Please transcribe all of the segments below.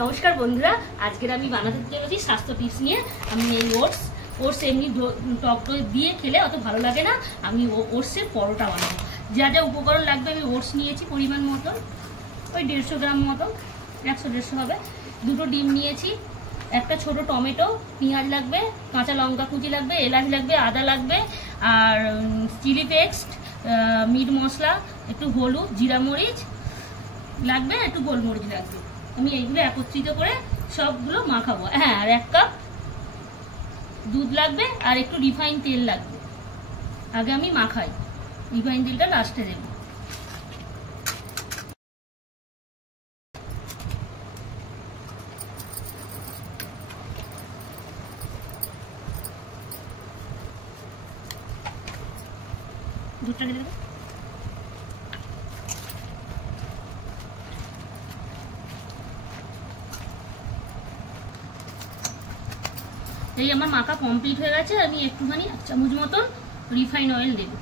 নমস্কার বন্ধুরা, আজকের আমি বানাতে চলেছি স্বাস্থ্য টিপস নিয়ে। আমি এই ওটস এমনি টক দই দিয়ে খেলে অত ভালো লাগে না। আমি ওটসের পরোটা বানাবো। যা যা উপকরণ লাগবে আমি ওটস নিয়েছি পরিমাণ মতন, ওই 150 গ্রাম মতো, 100-150 হবে। দুটো ডিম নিয়েছি, একটা ছোট টমেটো, পেঁয়াজ লাগবে, কাঁচা লঙ্কা কুচি লাগবে, এলাচ লাগবে, আদা লাগবে, আর চিলি পেস্ট, মিট মশলা, একটু হলুদ, জিরা মরিচ লাগবে, একটু গোলমরিচ লাগবে। আমি এইগুলো একত্রিত করে সবগুলো মাখাবো। হ্যাঁ, আর 1 কাপ দুধ লাগবে, আর একটু রিফাইন তেল লাগবে। আগে আমি মাখাই, রিফাইন তেলটা লাস্টে দেব। দুধটা দিয়ে দেবো। এই আমার মাখা কমপ্লিট হয়ে গেছে। আমি একটুখানি 1 চামচ মতন রিফাইন অয়েল দেব,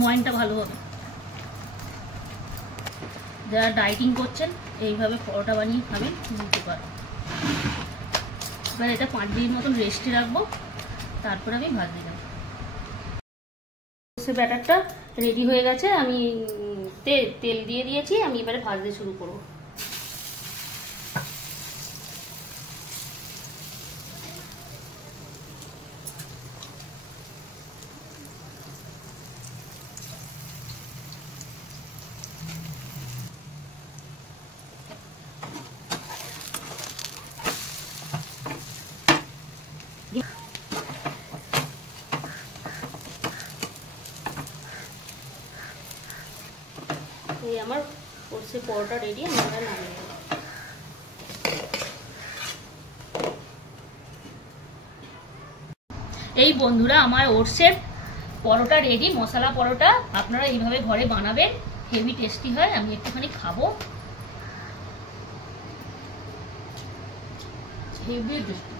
ময়নটা ভালো হবে। যারা ডায়েটিং করছেন এইভাবে পরোটা বানিয়ে খাবেন, নিতে পারেন। এবার এটা 5 মিনিট মতন রেস্টে রাখবো, তারপরে আমি ভাজতে যাব। সে ব্যাটারটা রেডি হয়ে গেছে। আমি তেল দিয়ে দিয়েছি। আমি এবারে ভাজতে শুরু করবো। এই আমার ওটসের পরোটা রেডি। আমরা নামিয়ে নেব। এই বন্ধুরা, আমার ওটসের পরোটা রেডি, মশলা পরোটা। আপনারা এইভাবে ঘরে বানাবেন, হেভি টেস্টি হয়। আমি একটুখানি খাবো, হেভি টেস্টি।